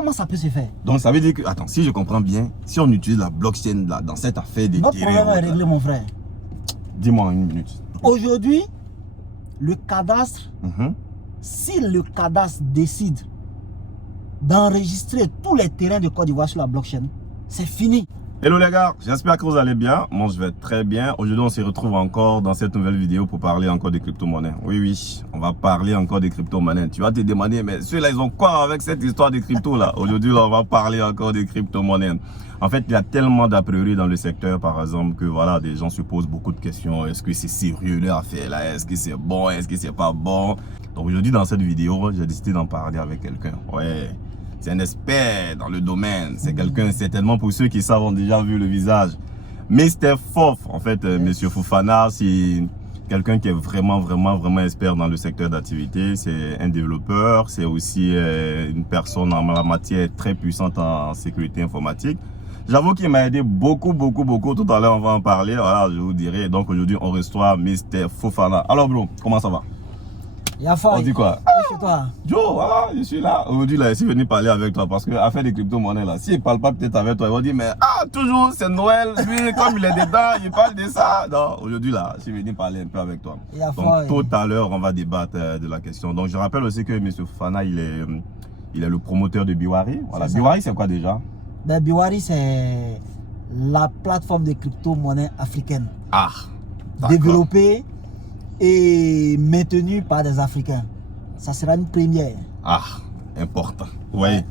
Comment ça peut se faire? Donc ça veut dire que, attends, si je comprends bien, si on utilise la blockchain là, dans cette affaire des Notre problème est réglé, mon frère. Dis-moi en une minute. Aujourd'hui, le cadastre, si le cadastre décide d'enregistrer tous les terrains de Côte d'Ivoire sur la blockchain, c'est fini. Hello les gars, j'espère que vous allez bien. Moi je vais très bien. Aujourd'hui on se retrouve encore dans cette nouvelle vidéo pour parler encore des crypto-monnaies. Oui, on va parler encore des crypto-monnaies. Tu vas te demander, mais ceux-là ils ont quoi avec cette histoire des cryptos là? Aujourd'hui on va parler encore des crypto-monnaies. En fait, il y a tellement d'a priori dans le secteur, par exemple, que voilà, des gens se posent beaucoup de questions. Est-ce que c'est sérieux leur affaire là? Est-ce que c'est bon? Est-ce que c'est pas bon? Donc aujourd'hui dans cette vidéo, j'ai décidé d'en parler avec quelqu'un. Ouais. C'est un expert dans le domaine. C'est quelqu'un, certainement pour ceux qui savent, ont déjà vu le visage. Mr. Fof, en fait, Monsieur Fofana, c'est quelqu'un qui est vraiment expert dans le secteur d'activité. C'est un développeur, c'est aussi une personne en la matière très puissante en sécurité informatique. J'avoue qu'il m'a aidé beaucoup. Tout à l'heure, on va en parler. Voilà, je vous dirai. Donc aujourd'hui, on reçoit Mr. Fofana. Alors, bro, comment ça va? Yafa, on dit quoi? Chez toi. Joe, voilà, je suis là. Aujourd'hui, là, je suis venu parler avec toi parce que affaire des crypto-monnaies, là, s'il ne parle pas peut-être avec toi, il va dire, mais toujours, c'est Noël, lui, comme il est dedans, il parle de ça. Non, aujourd'hui, là, je suis venu parler un peu avec toi. Donc, tout à l'heure, on va débattre de la question. Donc, je rappelle aussi que M. Fofana, il est le promoteur de Biwari. Voilà. Biwari, c'est quoi déjà? Ben, Biwari, c'est la plateforme de crypto-monnaie africaine. Développée et maintenu par des Africains. Ça sera une première. Important. Oui.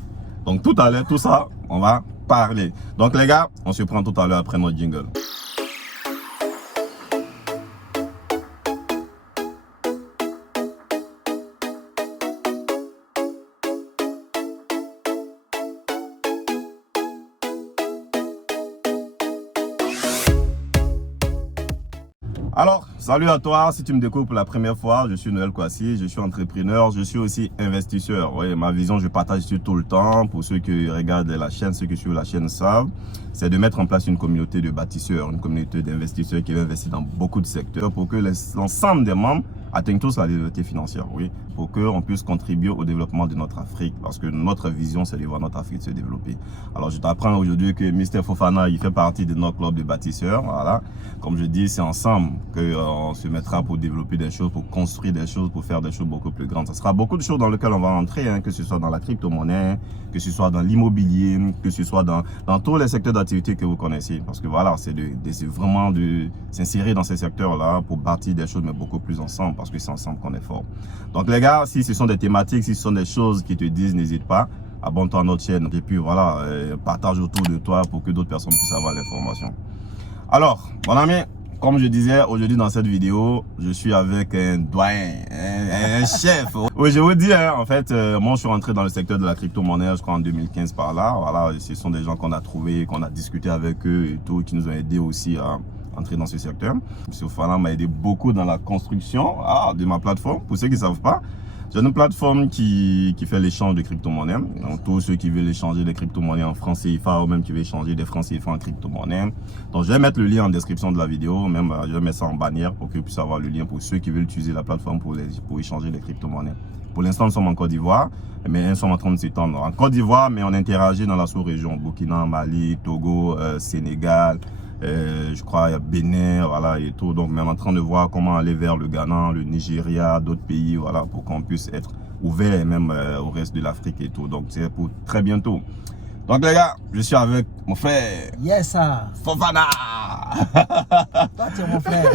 Donc tout à l'heure, tout ça, on va parler. Donc les gars, on se prend tout à l'heure après notre jingle. Alors, salut à toi, si tu me découvres pour la première fois, je suis Noël Kwasi, je suis entrepreneur, je suis aussi investisseur. Oui, ma vision, je partage tout le temps. Pour ceux qui regardent la chaîne, ceux qui suivent la chaîne savent, c'est de mettre en place une communauté de bâtisseurs, une communauté d'investisseurs qui va investir dans beaucoup de secteurs pour que l'ensemble des membres atteignent tous la liberté financière, oui, pour qu'on puisse contribuer au développement de notre Afrique, parce que notre vision, c'est de voir notre Afrique se développer. Alors, je t'apprends aujourd'hui que Mr. Fofana, il fait partie de notre club de bâtisseurs, voilà. Comme je dis, c'est ensemble qu'on se mettra pour développer des choses, pour construire des choses, pour faire des choses beaucoup plus grandes. Ça sera beaucoup de choses dans lesquelles on va entrer, hein, que ce soit dans la crypto-monnaie, que ce soit dans l'immobilier, que ce soit dans tous les secteurs d'activité que vous connaissez. Parce que voilà, c'est vraiment de s'insérer dans ces secteurs-là pour bâtir des choses, mais beaucoup plus ensemble, parce que c'est ensemble qu'on est fort. Donc les gars, si ce sont des thématiques, si ce sont des choses qui te disent, n'hésite pas, abonne-toi à notre chaîne. Et puis voilà, partage autour de toi pour que d'autres personnes puissent avoir l'information. Alors, mon ami, comme je disais, aujourd'hui dans cette vidéo, je suis avec un doyen, un chef. Oui, je vous dis, hein, en fait, moi je suis rentré dans le secteur de la crypto-monnaie, je crois en 2015 par là. Voilà, ce sont des gens qu'on a trouvés, qu'on a discuté avec eux et tout, qui nous ont aidés aussi à entrer dans ce secteur. M. Fofana m'a aidé beaucoup dans la construction de ma plateforme. Pour ceux qui ne savent pas, j'ai une plateforme qui fait l'échange de crypto-monnaies. Donc, tous ceux qui veulent échanger des crypto-monnaies en francs CFA ou même qui veulent échanger des francs CFA en crypto-monnaies. Donc, je vais mettre le lien en description de la vidéo. Même, je vais mettre ça en bannière pour que vous puissiez avoir le lien pour ceux qui veulent utiliser la plateforme pour échanger des crypto-monnaies. Pour l'instant, nous sommes en Côte d'Ivoire, mais nous sommes en train de s'étendre. En Côte d'Ivoire, mais on interagit dans la sous-région. Burkina, Mali, Togo, Sénégal. Je crois il y a Bénin, voilà, et tout. Donc, même en train de voir comment aller vers le Ghana, le Nigeria, d'autres pays, voilà, pour qu'on puisse être ouvert même au reste de l'Afrique et tout. Donc, c'est pour très bientôt. Donc, les gars, je suis avec mon frère. Yes, sir. Fofana. Toi, tu es mon frère.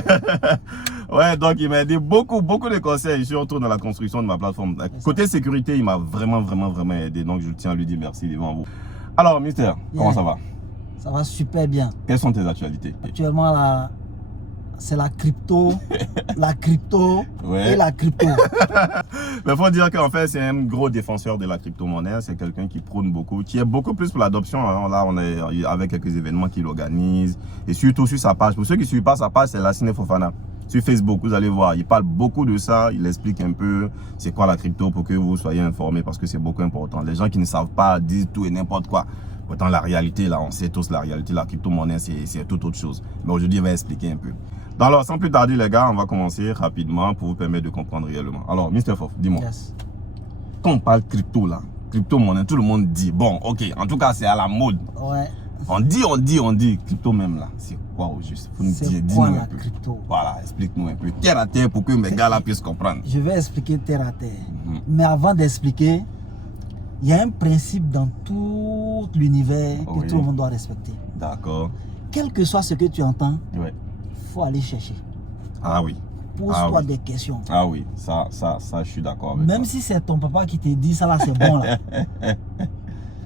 Ouais, donc il m'a aidé beaucoup de conseils, surtout dans la construction de ma plateforme. Côté sécurité, il m'a vraiment aidé. Donc, je tiens à lui dire merci devant vous. Alors, Mister, comment ça va? Ça va super bien. Quelles sont tes actualités? Actuellement, là, c'est la crypto, et la crypto. Mais il faut dire qu'en fait, c'est un gros défenseur de la crypto-monnaie. C'est quelqu'un qui prône beaucoup, qui est beaucoup plus pour l'adoption. Hein. Là, on est avec quelques événements qu'il organise. Et surtout sur sa page. Pour ceux qui ne suivent pas sa page, c'est Lassine Fofana. Sur Facebook, vous allez voir, il parle beaucoup de ça. Il explique un peu c'est quoi la crypto pour que vous soyez informés parce que c'est beaucoup important. Les gens qui ne savent pas disent tout et n'importe quoi. Pourtant, la réalité, là, on sait tous la réalité. La crypto-monnaie, c'est tout autre chose. Mais aujourd'hui, il va expliquer un peu. Donc, alors, sans plus tarder, les gars, on va commencer rapidement pour vous permettre de comprendre réellement. Alors, Mr. Fof, dis-moi. Yes. Quand on parle crypto, là, crypto-monnaie, tout le monde dit, bon, ok, en tout cas, c'est à la mode. Ouais. On dit, crypto même là, c'est quoi au juste? Faut nous dire, quoi dis-nous la un peu. crypto? Voilà, explique-nous un peu. Terre à terre pour que mes gars là puissent comprendre. Je vais expliquer terre à terre. Mais avant d'expliquer, il y a un principe dans tout l'univers que tout le monde doit respecter. D'accord. Quel que soit ce que tu entends, il faut aller chercher. Ah oui. Pose-toi des questions. Ah oui, ça, je suis d'accord avec Même toi. si c'est ton papa qui te dit ça là, c'est bon là.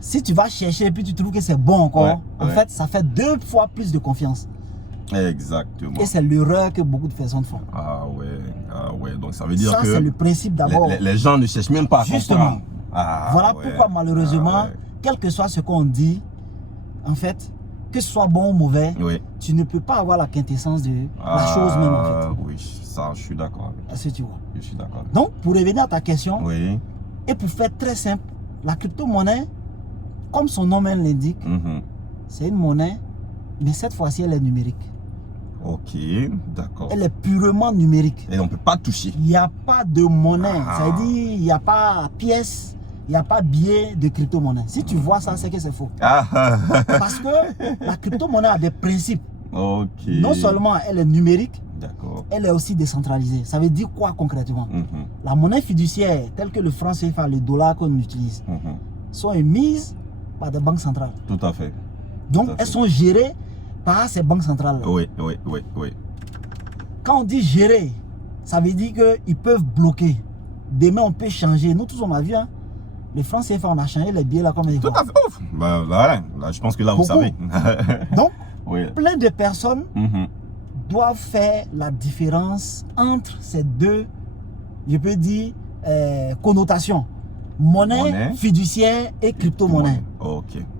Si tu vas chercher et puis tu trouves que c'est bon encore, en fait, ça fait 2 fois plus de confiance. Exactement. Et c'est l'erreur que beaucoup de personnes font. Ah ouais, donc ça veut dire que... Ça, c'est le principe d'abord. Les gens ne cherchent même pas à comprendre. Voilà pourquoi malheureusement, quel que soit ce qu'on dit, en fait, que ce soit bon ou mauvais, tu ne peux pas avoir la quintessence de la chose même en fait. Oui, ça, je suis d'accord. Est-ce que tu vois? Je suis d'accord. Donc, pour revenir à ta question, et pour faire très simple, la crypto-monnaie, comme son nom même l'indique, c'est une monnaie, mais cette fois-ci, elle est numérique. Ok, d'accord. Elle est purement numérique. Et on ne peut pas toucher. Il n'y a pas de monnaie. Ça veut dire il n'y a pas pièce, il n'y a pas billet de crypto-monnaie. Si tu vois ça, c'est que c'est faux. Parce que la crypto-monnaie a des principes. Non seulement elle est numérique, elle est aussi décentralisée. Ça veut dire quoi concrètement? La monnaie fiduciaire, telle que le franc CFA, le dollar qu'on utilise, sont émises par des banques centrales. Tout à fait. Donc, elles sont gérées par ces banques centrales. Oui. Quand on dit gérer, ça veut dire qu'ils peuvent bloquer. Demain, on peut changer. Nous tous, on a vu, hein, les francs CFA, on a changé les billets là comme ils Tout à fait. Ouf. Là, je pense que là, vous savez. Donc, plein de personnes doivent faire la différence entre ces deux, je peux dire, connotations. Monnaie fiduciaire et crypto-monnaie.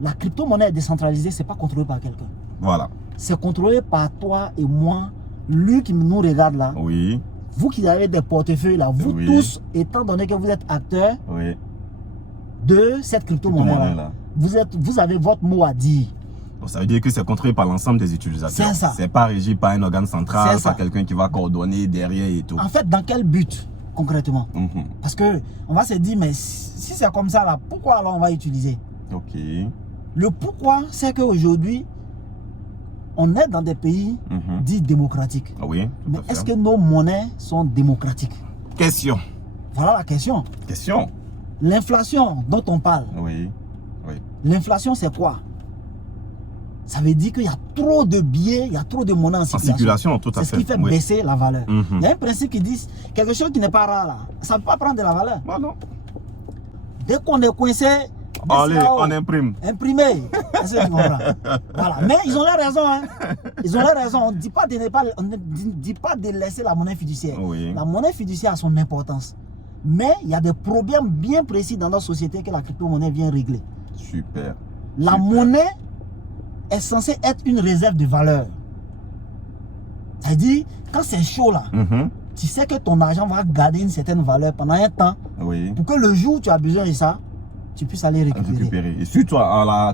La crypto-monnaie est décentralisée, ce n'est pas contrôlé par quelqu'un. Voilà. C'est contrôlé par toi et moi, lui qui nous regarde là. Vous qui avez des portefeuilles là, vous tous, étant donné que vous êtes acteurs de cette crypto-monnaie là, vous avez votre mot à dire. Donc, ça veut dire que c'est contrôlé par l'ensemble des utilisateurs. C'est ça. C'est pas régi par un organe central, par quelqu'un qui va coordonner derrière et tout. En fait, dans quel but concrètement? Parce que on va se dire, mais si c'est comme ça là, pourquoi alors on va utiliser? Le pourquoi, c'est qu'aujourd'hui, on est dans des pays dits démocratiques. Mais est-ce que nos monnaies sont démocratiques? Question. Voilà la question. L'inflation dont on parle. L'inflation, c'est quoi? Ça veut dire qu'il y a trop de billets, il y a trop de monnaie en circulation. Tout à fait. C'est ce qui fait baisser la valeur. Il y a un principe qui dit quelque chose qui n'est pas rare là, ça ne peut pas prendre de la valeur. Non. Dès qu'on est coincé, on imprime. Imprimer. Voilà. Mais ils ont la raison. Hein. Ils ont la raison. On ne dit pas de laisser la monnaie fiduciaire. La monnaie fiduciaire a son importance. Mais il y a des problèmes bien précis dans notre société que la crypto-monnaie vient régler. Super. La monnaie est censée être une réserve de valeur. C'est-à-dire, quand c'est chaud là, tu sais que ton argent va garder une certaine valeur pendant un temps pour que le jour où tu as besoin de ça, tu puisses aller récupérer. Et surtout,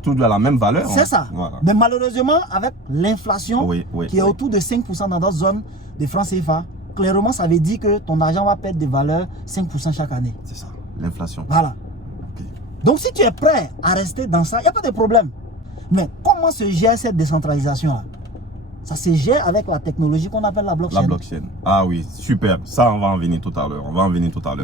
tout à la même valeur. C'est ça. Mais malheureusement, avec l'inflation qui est autour de 5% dans notre zone de francs CFA, clairement, ça veut dire que ton argent va perdre de valeur 5% chaque année. C'est ça, l'inflation. Voilà. Donc, si tu es prêt à rester dans ça, il n'y a pas de problème. Mais comment se gère cette décentralisation-là? Ça se gère avec la technologie qu'on appelle la blockchain. La blockchain. Ah oui, super. Ça, on va en venir tout à l'heure.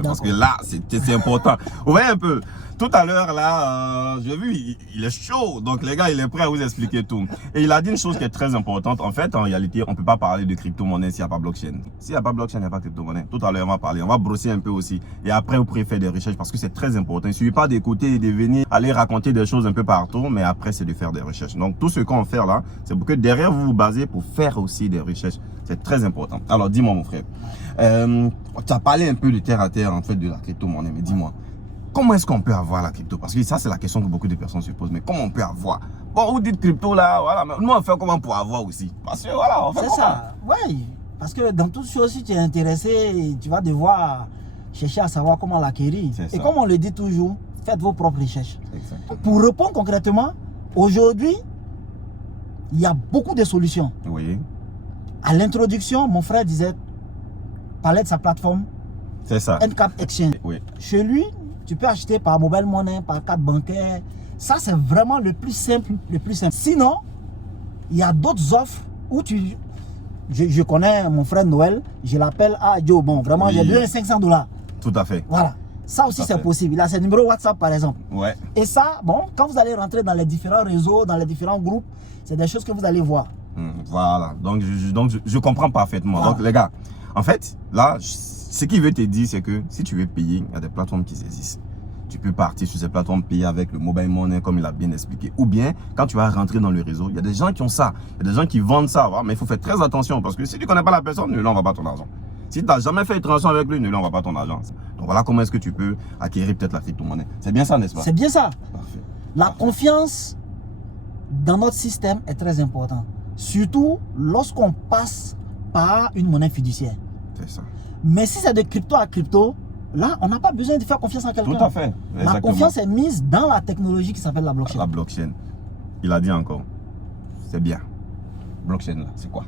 Parce que là, c'est important. Vous voyez un peu, tout à l'heure, là, j'ai vu, il est chaud. Donc, les gars, il est prêt à vous expliquer tout. Et il a dit une chose qui est très importante. En fait, en réalité, on ne peut pas parler de crypto-monnaie s'il n'y a pas blockchain. S'il n'y a pas blockchain, il n'y a pas crypto-monnaie. Tout à l'heure, on va parler. On va brosser un peu aussi. Et après, vous pourrez faire des recherches parce que c'est très important. Il ne suffit pas d'écouter et de venir aller raconter des choses un peu partout. Mais après, c'est de faire des recherches. Donc, tout ce qu'on fait là, c'est pour que derrière, vous vous basez pour faire aussi des recherches. C'est très important. Alors, dis-moi, mon frère, tu as parlé un peu de terre à terre, en fait, de la crypto-monnaie, mais dis-moi, comment est-ce qu'on peut avoir la crypto? Parce que ça, c'est la question que beaucoup de personnes se posent. Mais comment on peut avoir? Bon, vous dites crypto là, voilà, mais nous, on fait comment pour avoir aussi? Parce que voilà, on fait comment? C'est ça, oui. Parce que dans toute chose, si tu es intéressé, tu vas devoir chercher à savoir comment l'acquérir. Et comme on le dit toujours, faites vos propres recherches. Exactement. Pour répondre concrètement, aujourd'hui, il y a beaucoup de solutions. À l'introduction, mon frère parlait de sa plateforme. C'est ça. Ncap Exchange. Chez lui, Tu peux acheter par mobile money, par carte bancaire. Ça, c'est vraiment le plus simple, le plus simple. Sinon, il y a d'autres offres où tu... Je connais mon frère Noël, je l'appelle Joe. Bon, vraiment, Oui. j'ai besoin de $500. Tout à fait. Voilà. Ça aussi, c'est possible. Il a ses numéros WhatsApp, par exemple. Ouais. Et ça, bon, quand vous allez rentrer dans les différents réseaux, dans les différents groupes, c'est des choses que vous allez voir. Voilà. Donc, je comprends parfaitement. Voilà. Donc, les gars, en fait, là, ce qu'il veut te dire, c'est que si tu veux payer, il y a des plateformes qui existent. Tu peux partir sur ces plateformes, payer avec le mobile money, comme il a bien expliqué. Ou bien, quand tu vas rentrer dans le réseau, il y a des gens qui ont ça. Il y a des gens qui vendent ça. Voilà. Mais il faut faire très attention parce que si tu ne connais pas la personne, ne lui envoie pas ton argent. Si tu n'as jamais fait une transaction avec lui, ne lui envoie pas ton argent. Donc, voilà comment est-ce que tu peux acquérir peut-être la crypto-monnaie. C'est bien ça, n'est-ce pas? C'est bien ça. Parfait. La confiance dans notre système est très importante. Surtout lorsqu'on passe par une monnaie fiduciaire. C'est ça. Mais si c'est de crypto à crypto, là, on n'a pas besoin de faire confiance à quelqu'un. Tout à fait. La Exactement. confiance est mise dans la technologie qui s'appelle la blockchain. La blockchain. Il a dit encore. C'est bien. Blockchain là, c'est quoi?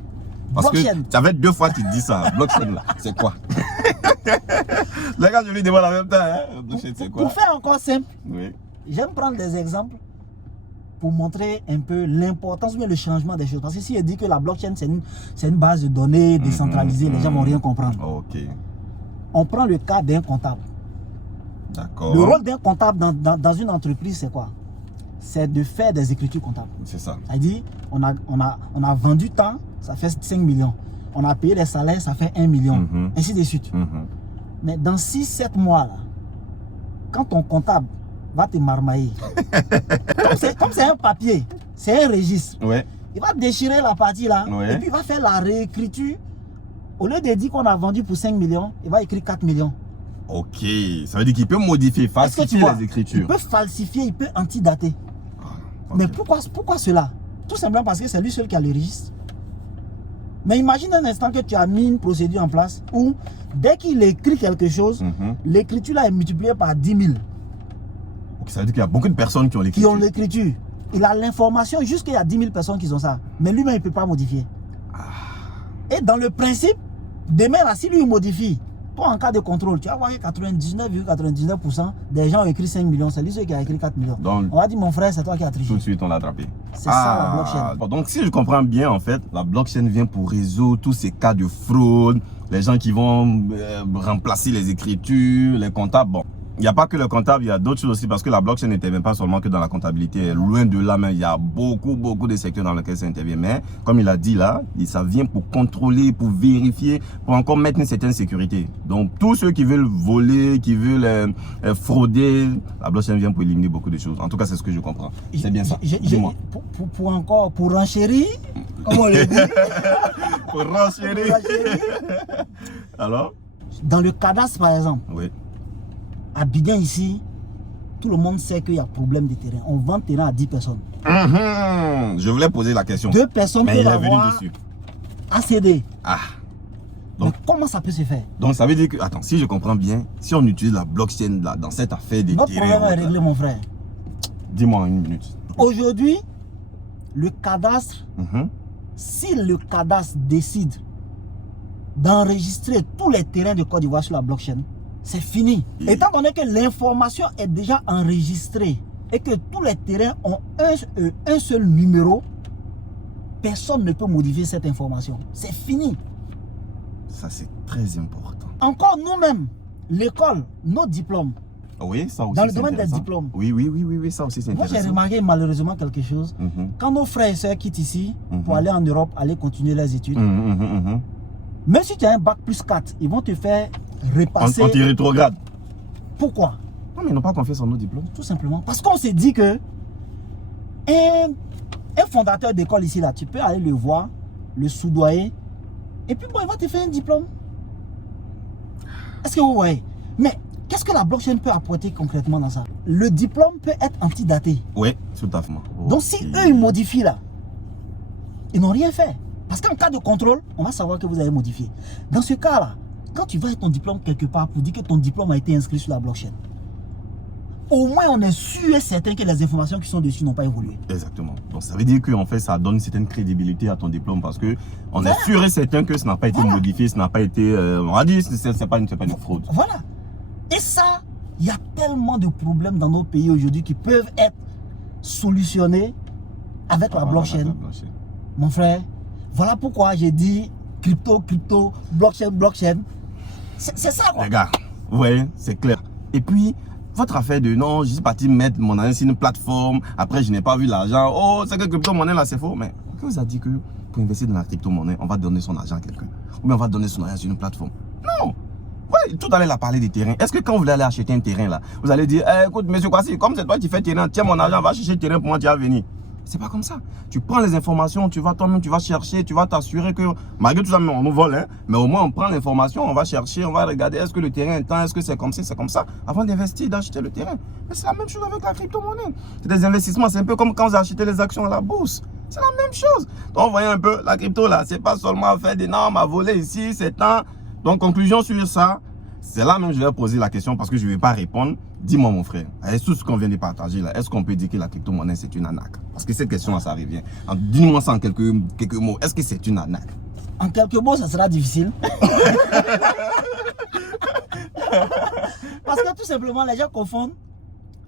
Parce Blockchain. que ça fait 2 fois qu'il dit ça. Blockchain là, c'est quoi? Les gars, je lui demande en même temps. Hein? Blockchain, c'est quoi? Pour faire encore simple, Oui. j'aime prendre des exemples pour montrer un peu l'importance ou bien le changement des choses. Parce que si je dis que la blockchain, c'est une base de données décentralisée, les gens ne vont rien comprendre. Ok. On prend le cas d'un comptable. D'accord. Le rôle d'un comptable dans une entreprise, c'est quoi? C'est de faire des écritures comptables. C'est ça. C'est-à-dire, on a vendu tant, ça fait 5 millions. On a payé les salaires, ça fait 1 million. Ainsi de suite. Mais dans 6-7 mois, là, quand ton comptable va te marmailler, comme c'est un papier, c'est un registre, Ouais. il va déchirer la partie là, Ouais. et puis il va faire la réécriture. Au lieu de dire qu'on a vendu pour 5 millions, il va écrire 4 millions. Ok. Ça veut dire qu'il peut modifier, Est-ce que tu falsifier vois? les Il écritures. peut falsifier, il peut antidater. Ok. Mais pourquoi cela? Tout simplement parce que c'est lui seul qui a le registre. Mais imagine un instant que tu as mis une procédure en place où dès qu'il écrit quelque chose, l'écriture là est multipliée par 10 000 Ok, ça veut dire qu'il y a beaucoup de personnes qui ont qui l'écriture. ont l'écriture. Il a l'information jusqu'il y a 10 000 personnes qui ont ça. Mais lui-même, il ne peut pas modifier. Et dans le principe, demain, là, si lui il modifie, toi en cas de contrôle, tu vas voir que 99,99% des gens ont écrit 5 millions. C'est lui seul qui a écrit 4 millions. Donc, On va dire, mon frère, c'est toi qui as triché. tout de suite, on l'a attrapé. C'est ça la blockchain. Bon, donc, si je comprends bien, en fait, la blockchain vient pour résoudre tous ces cas de fraude, les gens qui vont remplacer les écritures, les comptables. Bon, il n'y a pas que le comptable, il y a d'autres choses aussi, parce que la blockchain n'intervient pas seulement que dans la comptabilité. Loin de là, mais il y a beaucoup de secteurs dans lesquels ça intervient. Mais, comme il a dit là, ça vient pour contrôler, pour vérifier, pour encore mettre une certaine sécurité. Donc, tous ceux qui veulent voler, qui veulent frauder, la blockchain vient pour éliminer beaucoup de choses. En tout cas, c'est ce que je comprends. C'est bien ça. Dis-moi. Pour renchérir, comme on le dit. Pour renchérir. Alors? Dans le cadastre, par exemple, Oui. à Bidjan ici, tout le monde sait qu'il y a problème de terrain. On vend terrain à 10 personnes. Je voulais poser la question. 2 personnes Mais il peuvent est venu avoir dessus. ACD. Ah. Mais Donc, comment ça peut se faire? donc ça veut dire que, attends, si je comprends bien, si on utilise la blockchain là, dans cette affaire des Notre terrains, problème est réglé, mon frère. dis-moi en 1 minute. Aujourd'hui, le cadastre, si le cadastre décide d'enregistrer tous les terrains de Côte d'Ivoire sur la blockchain, c'est fini. Étant donné que l'information est déjà enregistrée et que tous les terrains ont un seul numéro, personne ne peut modifier cette information. C'est fini. Ça, c'est très important. Encore nous-mêmes, l'école, nos diplômes, Oui, ça aussi. dans le c'est domaine des intéressant. diplômes. Oui, ça aussi, c'est Moi, j'ai intéressant. remarqué malheureusement quelque chose. Quand nos frères et sœurs quittent ici pour aller en Europe, aller continuer leurs études, même si tu as un bac plus 4, ils vont te faire repasser. On te rétrograde. Pourquoi? Non, mais ils n'ont pas confiance en nos diplômes. Tout simplement. Parce qu'on s'est dit que un fondateur d'école ici, là, tu peux aller le voir, le soudoyer, et puis bon, il va te faire un diplôme. Est-ce que vous voyez? Mais qu'est-ce que la blockchain peut apporter concrètement dans ça? Le diplôme peut être antidaté. Oui, tout à fait. Donc si eux, ils modifient là, ils n'ont rien fait. Parce qu'en cas de contrôle, on va savoir que vous avez modifié. Dans ce cas-là, quand tu vas avec ton diplôme quelque part pour dire que ton diplôme a été inscrit sur la blockchain, au moins on est sûr et certain que les informations qui sont dessus n'ont pas évolué. Exactement. Donc ça veut dire qu'en fait, ça donne une certaine crédibilité à ton diplôme parce que on est sûr et certain que ça n'a pas été modifié, ça n'a pas été... on va dire que ce n'est pas une fraude. Voilà. Et ça, Il y a tellement de problèmes dans nos pays aujourd'hui qui peuvent être solutionnés avec la blockchain. Mon frère, voilà pourquoi j'ai dit crypto, blockchain. C'est ça quoi. Les gars, vous voyez, c'est clair. Et puis, votre affaire de non, je suis parti mettre mon argent sur une plateforme, après je n'ai pas vu l'argent. Oh, c'est que crypto-monnaie là, c'est faux. Mais qui vous a dit que pour investir dans la crypto-monnaie, on va donner son argent à quelqu'un? Ou bien on va donner son argent sur une plateforme? Non. Ouais, tout à l'heure, il a parlé des terrains. Est-ce que quand vous voulez aller acheter un terrain là, vous allez dire, écoute, monsieur Kwasi, comme c'est toi qui fais terrain, tiens mon argent, va chercher le terrain pour moi, tu vas venir. C'est pas comme ça. Tu prends les informations, tu vas toi-même, tu vas chercher, tu vas t'assurer que, malgré tout ça, on nous vole, hein, mais au moins on prend l'information, on va chercher, on va regarder, est-ce que le terrain est temps, est-ce que c'est comme ça, avant d'investir, d'acheter le terrain. Mais c'est la même chose avec la crypto-monnaie. C'est des investissements, c'est un peu comme quand vous achetez les actions à la bourse. C'est la même chose. Donc, vous voyez un peu, la crypto là, c'est pas seulement faire des normes à voler ici, c'est temps. Donc, conclusion sur ça, c'est là même que je vais poser la question parce que je ne vais pas répondre. Dis-moi mon frère, avec tout ce qu'on vient de partager là, est-ce qu'on peut dire que la crypto-monnaie c'est une arnaque? Parce que cette question là, ça revient. Dis-moi ça en quelques mots, est-ce que c'est une arnaque? En quelques mots, ça sera difficile. Parce que tout simplement, les gens confondent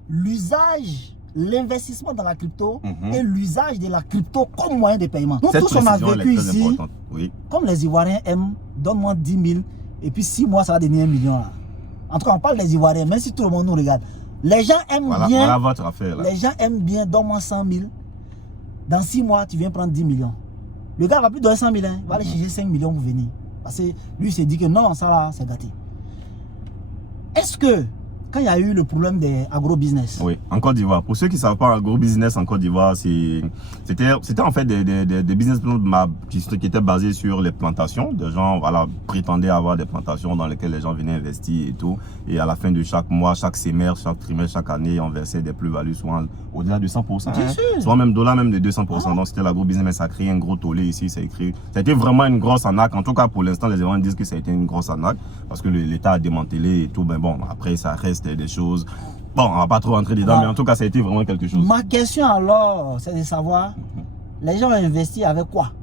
l'usage, l'investissement dans la crypto et l'usage de la crypto comme moyen de paiement. Nous tous on a vécu ici, oui. Comme les Ivoiriens aiment, donne-moi 10 000 et puis 6 mois ça va devenir 1 million là. En tout cas, on parle des Ivoiriens, même si tout le monde nous regarde. Les gens aiment bien. Voilà votre affaire, là. Les gens aiment bien, donne-moi 100 000. Dans 6 mois, tu viens prendre 10 millions. Le gars va plus donner 100 000, hein. Il va aller chercher 5 millions pour venir. Parce que lui, il s'est dit que non, ça là, c'est gâté. Est-ce que, quand il y a eu le problème des agro-business. Oui, en Côte d'Ivoire. Pour ceux qui ne savent pas, agro-business en Côte d'Ivoire, c'était en fait des business qui étaient basés sur les plantations. Des gens prétendaient avoir des plantations dans lesquelles les gens venaient investir et tout. Et à la fin de chaque mois, chaque semestre, chaque trimestre, chaque année, on versait des plus-values souvent au-delà de 100%. Bien sûr. Soit même dollar, même de 200%. Donc c'était l'agro-business, mais ça a créé un gros tollé ici. Ça a été vraiment une grosse arnaque. En tout cas, pour l'instant, les Ivoiriens disent que ça a été une grosse arnaque parce que l'État a démantelé et tout. Ben bon, après, ça reste des choses. Bon, on va pas trop rentrer dedans, mais en tout cas, ça a été vraiment quelque chose. Ma question alors, c'est de savoir, les gens ont investi avec quoi?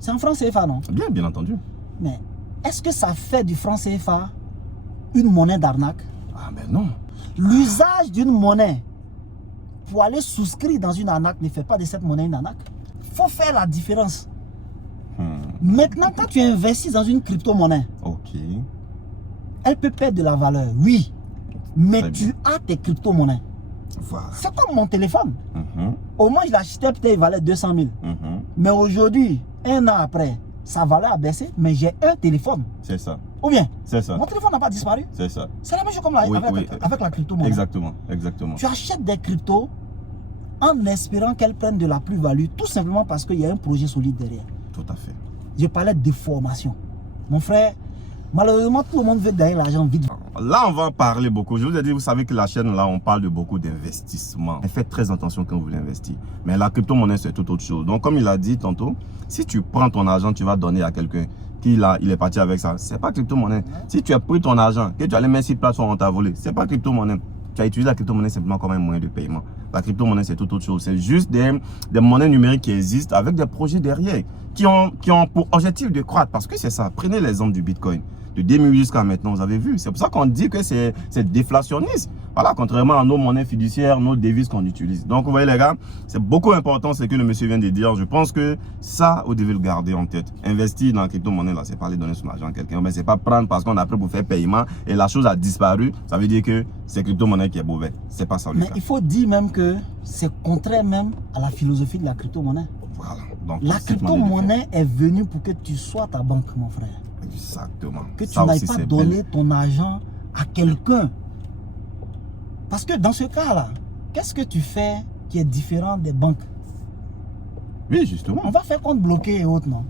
C'est en franc CFA, non? Bien entendu. Mais est-ce que ça fait du franc CFA une monnaie d'arnaque? Ah ben non. L'usage d'une monnaie pour aller souscrire dans une arnaque ne fait pas de cette monnaie une arnaque. Il faut faire la différence. Maintenant, quand tu investis dans une crypto-monnaie, ok, elle peut perdre de la valeur, oui. Mais tu as tes crypto-monnaies. Voilà. C'est comme mon téléphone. Au moins, je l'achetais, peut-être il valait 200 000. Mais aujourd'hui, 1 an après, sa valeur a baissé, mais j'ai un téléphone. C'est ça. Ou bien, c'est ça. Mon téléphone n'a pas disparu. C'est ça. C'est la même chose comme avec la crypto-monnaie. Exactement. Tu achètes des cryptos en espérant qu'elles prennent de la plus-value, tout simplement parce qu'il y a un projet solide derrière. Tout à fait. Je parlais de formation. Mon frère, malheureusement, tout le monde veut gagner l'argent vite. Là, on va en parler beaucoup. Je vous ai dit, vous savez que la chaîne, là, on parle de beaucoup d'investissement. Faites très attention quand vous voulez investir. Mais la crypto-monnaie, c'est tout autre chose. Donc, comme il a dit tantôt, si tu prends ton argent, tu vas donner à quelqu'un qui, là, il est parti avec ça. C'est pas crypto-monnaie. Si tu as pris ton argent, que tu allais mettre sur plateforme, on t'a volé. C'est pas crypto-monnaie. Tu as utilisé la crypto-monnaie simplement comme un moyen de paiement. La crypto-monnaie, c'est tout autre chose. C'est juste des monnaies numériques qui existent avec des projets derrière qui ont pour objectif de croître. Parce que c'est ça. Prenez l'exemple du Bitcoin. De 2000 jusqu'à maintenant, vous avez vu. C'est pour ça qu'on dit que c'est déflationniste. Voilà, contrairement à nos monnaies fiduciaires, nos devises qu'on utilise. Donc, vous voyez les gars, c'est beaucoup important ce que le monsieur vient de dire. Je pense que ça, vous devez le garder en tête. Investir dans la crypto-monnaie, là, c'est pas aller donner son argent à quelqu'un. Mais c'est pas prendre parce qu'on a pris pour faire paiement et la chose a disparu. Ça veut dire que c'est crypto-monnaie qui est mauvais. C'est pas ça le cas. Mais il faut dire même que c'est contraire même à la philosophie de la crypto-monnaie. Voilà. Donc, la crypto-monnaie est venue pour que tu sois ta banque, mon frère. Exactement. Que tu n'ailles pas donner ton argent à quelqu'un. Parce que dans ce cas-là, qu'est-ce que tu fais qui est différent des banques? Oui, justement. On va faire compte bloqué et autres, non?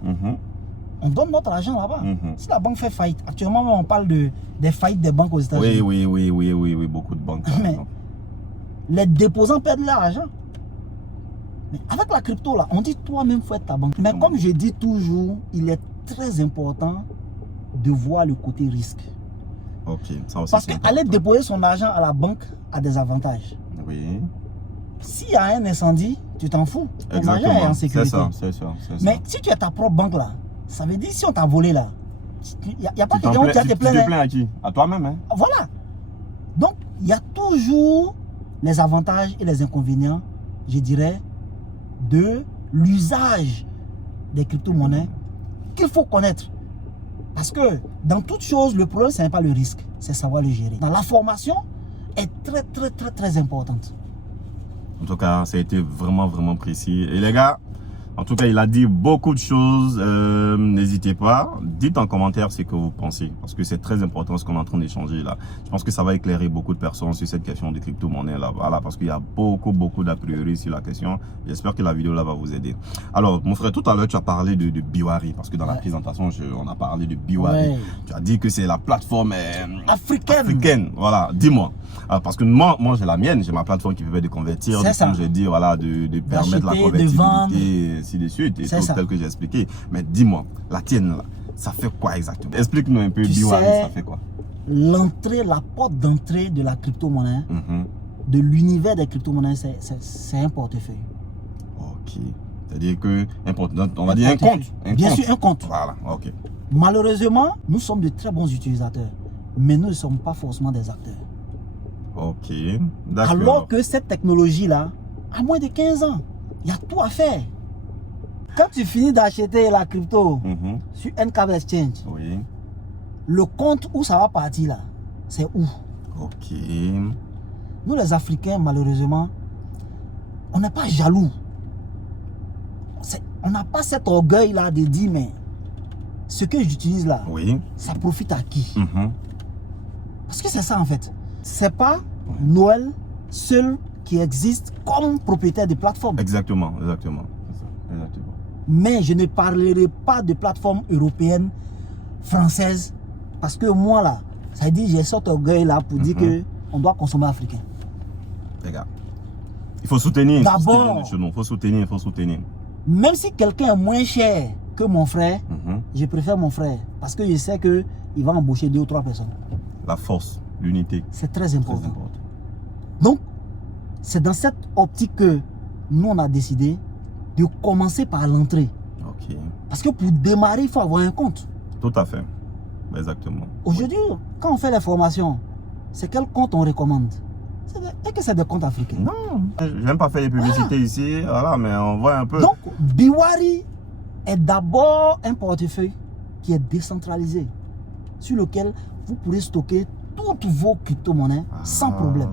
On donne notre argent là-bas. Si la banque fait faillite, actuellement, on parle des faillites des banques aux États-Unis. Oui, beaucoup de banques. Mais les déposants perdent leur argent. Mais avec la crypto, là, on dit toi-même, il faut être ta banque. Mais comme je dis toujours, il est très important de voir le côté risque. Ok, ça aussi. Parce qu'aller déposer son argent à la banque a des avantages. Oui. S'il y a un incendie, tu t'en fous. Ton argent est en sécurité. C'est ça. Mais si tu as ta propre banque là, ça veut dire si on t'a volé là, il n'y a pas quelqu'un qui a te plaindre. Tu te plains à qui? À toi-même, hein? Voilà. il y a toujours les avantages et les inconvénients, je dirais, de l'usage des crypto-monnaies qu'il faut connaître. Parce que dans toute chose, le problème, ce n'est pas le risque, c'est savoir le gérer. La formation est très importante. En tout cas, ça a été vraiment précis. Et les gars, en tout cas, il a dit beaucoup de choses. N'hésitez pas. Dites en commentaire ce que vous pensez. Parce que c'est très important ce qu'on est en train d'échanger là. Je pense que ça va éclairer beaucoup de personnes sur cette question de crypto-monnaie là. Voilà, parce qu'il y a beaucoup d'a priori sur la question. J'espère que la vidéo là va vous aider. Alors, mon frère, tout à l'heure, tu as parlé de Biwari. Parce que dans la présentation, on a parlé de Biwari. Tu as dit que c'est la plateforme africaine. Voilà, dis-moi. Parce que moi j'ai la mienne, j'ai ma plateforme qui permet de convertir, comme j'ai dit, voilà, de permettre la convertibilité, ainsi de suite, et tout tel que j'ai expliqué. Mais dis-moi, la tienne là, ça fait quoi exactement? Explique-nous un peu, Biwari, ça fait quoi? L'entrée, la porte d'entrée de la crypto-monnaie, de l'univers des crypto-monnaies, c'est un portefeuille. Ok. C'est-à-dire que, on va dire un compte. Bien sûr, un compte. Voilà, ok. Malheureusement, nous sommes de très bons utilisateurs, mais nous ne sommes pas forcément des acteurs. Ok, d'accord. Alors que cette technologie-là, à moins de 15 ans, il y a tout à faire. Quand tu finis d'acheter la crypto sur Ncap Exchange, le compte où ça va partir là, c'est où? Ok. Nous les Africains, malheureusement, on n'est pas jaloux. On n'a pas cet orgueil là de dire, mais ce que j'utilise là, ça profite à qui? Parce que c'est ça en fait. C'est pas Noël seul qui existe comme propriétaire de plateforme. Exactement. Mais je ne parlerai pas de plateforme européenne, française, parce que moi là, ça dit j'ai cet orgueil là pour dire que on doit consommer africain. Les gars, il faut soutenir. D'abord, il faut soutenir. Même si quelqu'un est moins cher que mon frère, je préfère mon frère parce que je sais que il va embaucher 2 ou 3 personnes. La force. L'unité. C'est très important. Donc, c'est dans cette optique que nous, on a décidé de commencer par l'entrée. Ok. Parce que pour démarrer, il faut avoir un compte. Tout à fait. Exactement. Aujourd'hui, quand on fait les formations, c'est quel compte on recommande? Est-ce que c'est des comptes africains? Non. Je n'aime pas faire les publicités ici. Voilà, mais on voit un peu. Donc, Biwari est d'abord un portefeuille qui est décentralisé, sur lequel vous pourrez stocker toutes vos crypto-monnaies sans problème.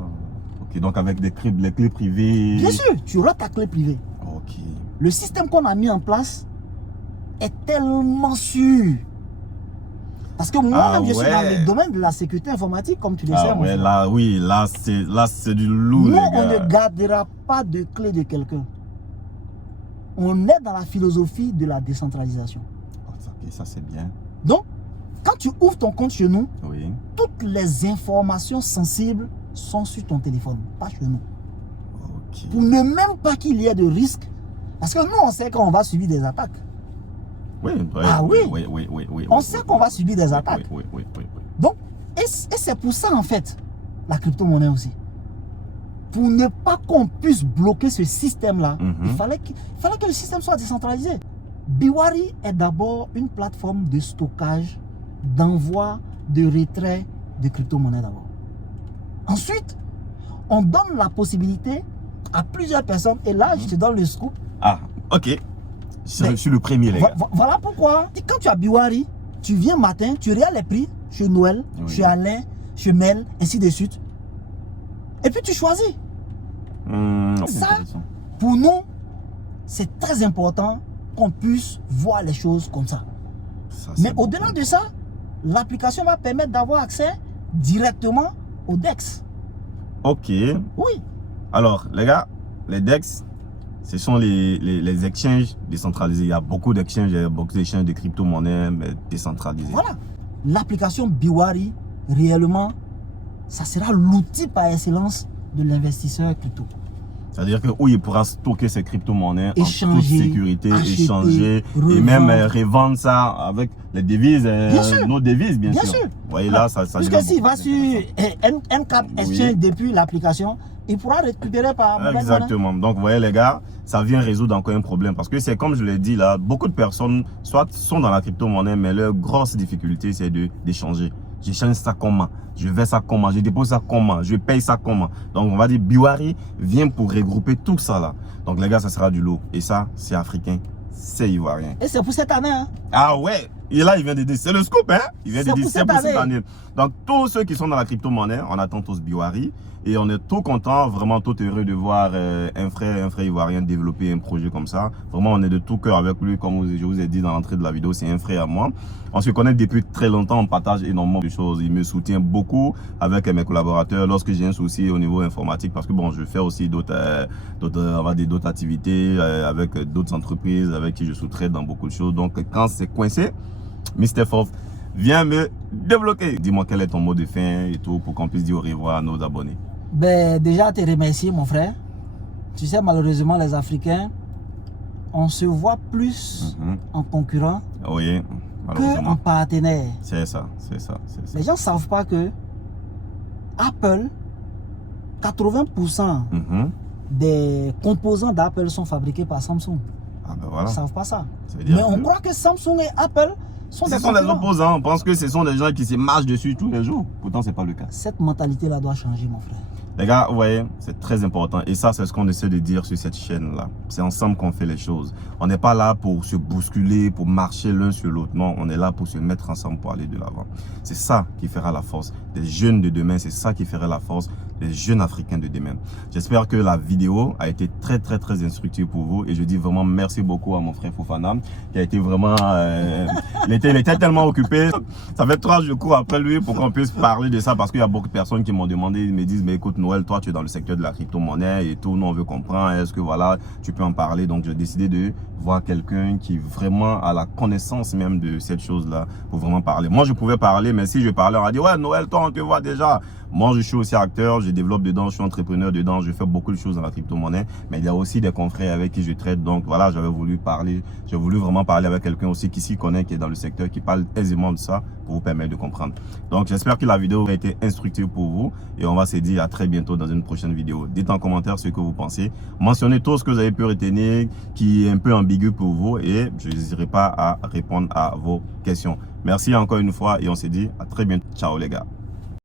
Ok, donc avec les clés privées. Bien sûr, tu auras ta clé privée. Ok. Le système qu'on a mis en place est tellement sûr. Parce que moi-même, je suis dans le domaine de la sécurité informatique, comme tu le sais. Là, c'est du lourd. Nous, on ne gardera pas de clé de quelqu'un. On est dans la philosophie de la décentralisation. Ok, ça c'est bien. Donc, quand tu ouvres ton compte chez nous, toutes les informations sensibles sont sur ton téléphone, pas chez nous. Okay. Pour ne même pas qu'il y ait de risque, parce que nous, on sait qu'on va subir des attaques. On sait qu'on va subir des attaques. Donc, et c'est pour ça, en fait, la crypto-monnaie aussi. Pour ne pas qu'on puisse bloquer ce système-là, il fallait que le système soit décentralisé. Biwari est d'abord une plateforme de stockage, d'envoi, de retrait de crypto-monnaies d'abord. Ensuite, on donne la possibilité à plusieurs personnes, et là, je te donne le scoop. Ah, ok. Je suis le premier, les gars. Voilà pourquoi. Et quand tu as Biwari, tu viens matin, tu regardes les prix chez Noël, chez Alain, chez Mel, ainsi de suite. Et puis tu choisis. Ça, pour nous, c'est très important qu'on puisse voir les choses comme ça. Mais au-delà de ça, l'application va permettre d'avoir accès directement au DEX. Ok. Oui. Alors, les gars, les DEX, ce sont les exchanges décentralisés. Il y a beaucoup d'exchanges de crypto-monnaies, mais décentralisés. Voilà. L'application Biwari, réellement, ça sera l'outil par excellence de l'investisseur crypto. C'est-à-dire que où il pourra stocker ses crypto-monnaies en toute sécurité, acheter, échanger revendre. Et même revendre ça avec les devises, nos devises, bien sûr. Vous voyez là, ça puisque s'il va sur Ncap Exchange depuis l'application, il pourra récupérer par exactement. Donc, vous voyez les gars, ça vient résoudre encore un problème. Parce que c'est comme je l'ai dit là, beaucoup de personnes soit sont dans la crypto-monnaie, mais leur grosse difficulté, c'est d'échanger. J'échange ça comment? Je vais ça comment? Je dépose ça comment? Je paye ça comment? Donc, on va dire, Biwari vient pour regrouper tout ça là. Donc, les gars, ça sera du lot. Et ça, c'est africain, c'est ivoirien. Et c'est pour cette année. Hein? Ah ouais! Et là, il vient de dire, c'est le scoop, hein? Il vient de dire, c'est pour cette année. Donc, tous ceux qui sont dans la crypto-monnaie, on attend tous Biwari. Et on est tout content, vraiment tout heureux de voir un frère ivoirien développer un projet comme ça. Vraiment, on est de tout cœur avec lui, comme je vous ai dit dans l'entrée de la vidéo, c'est un frère à moi. On se connaît depuis très longtemps, on partage énormément de choses. Il me soutient beaucoup avec mes collaborateurs lorsque j'ai un souci au niveau informatique, parce que bon, je fais aussi d'autres activités avec d'autres entreprises avec qui je sous-traite dans beaucoup de choses. Donc, quand c'est coincé, Mr. Fof, viens me débloquer. Dis-moi quel est ton mot de fin et tout pour qu'on puisse dire au revoir à nos abonnés. Ben, déjà, te remercier, mon frère. Tu sais, malheureusement, les Africains, on se voit plus en concurrent qu'en partenaire. C'est ça. Les gens ne savent pas que Apple, 80% des composants d'Apple sont fabriqués par Samsung. Ah ben voilà. Ils ne savent pas ça. Mais on croit que Samsung et Apple sont des opposants. On pense que ce sont des gens qui se marchent dessus tous les jours. Pourtant, ce n'est pas le cas. Cette mentalité-là doit changer, mon frère. Les gars, vous voyez, c'est très important. Et ça, c'est ce qu'on essaie de dire sur cette chaîne-là. C'est ensemble qu'on fait les choses. On n'est pas là pour se bousculer, pour marcher l'un sur l'autre. Non, on est là pour se mettre ensemble pour aller de l'avant. C'est ça qui fera la force des jeunes de demain. C'est ça qui fera la force des jeunes Africains de demain. J'espère que la vidéo a été très instructive pour vous. Et je dis vraiment merci beaucoup à mon frère Fofana, qui a été vraiment... il était tellement occupé. Ça fait 3 jours que je cours après lui pour qu'on puisse parler de ça. Parce qu'il y a beaucoup de personnes qui m'ont demandé, ils me disent, mais écoute, Noël, toi, tu es dans le secteur de la crypto-monnaie et tout. Nous, on veut comprendre. Est-ce que voilà, tu peux en parler? Donc, j'ai décidé de voir quelqu'un qui vraiment a la connaissance même de cette chose-là pour vraiment parler. Moi, je pouvais parler, mais si je parlais, on va dire, ouais, Noël, toi, on te voit déjà. Moi, je suis aussi acteur, je développe dedans, je suis entrepreneur dedans, je fais beaucoup de choses dans la crypto-monnaie, mais il y a aussi des confrères avec qui je traite. Donc voilà, j'avais voulu parler, j'ai voulu vraiment parler avec quelqu'un aussi qui s'y connaît, qui est dans le secteur, qui parle aisément de ça pour vous permettre de comprendre. Donc j'espère que la vidéo a été instructive pour vous et on va se dire à très bientôt dans une prochaine vidéo. Dites en commentaire ce que vous pensez, mentionnez tout ce que vous avez pu retenir qui est un peu ambigu pour vous et je n'hésiterai pas à répondre à vos questions. Merci encore une fois et on se dit à très bientôt. Ciao les gars.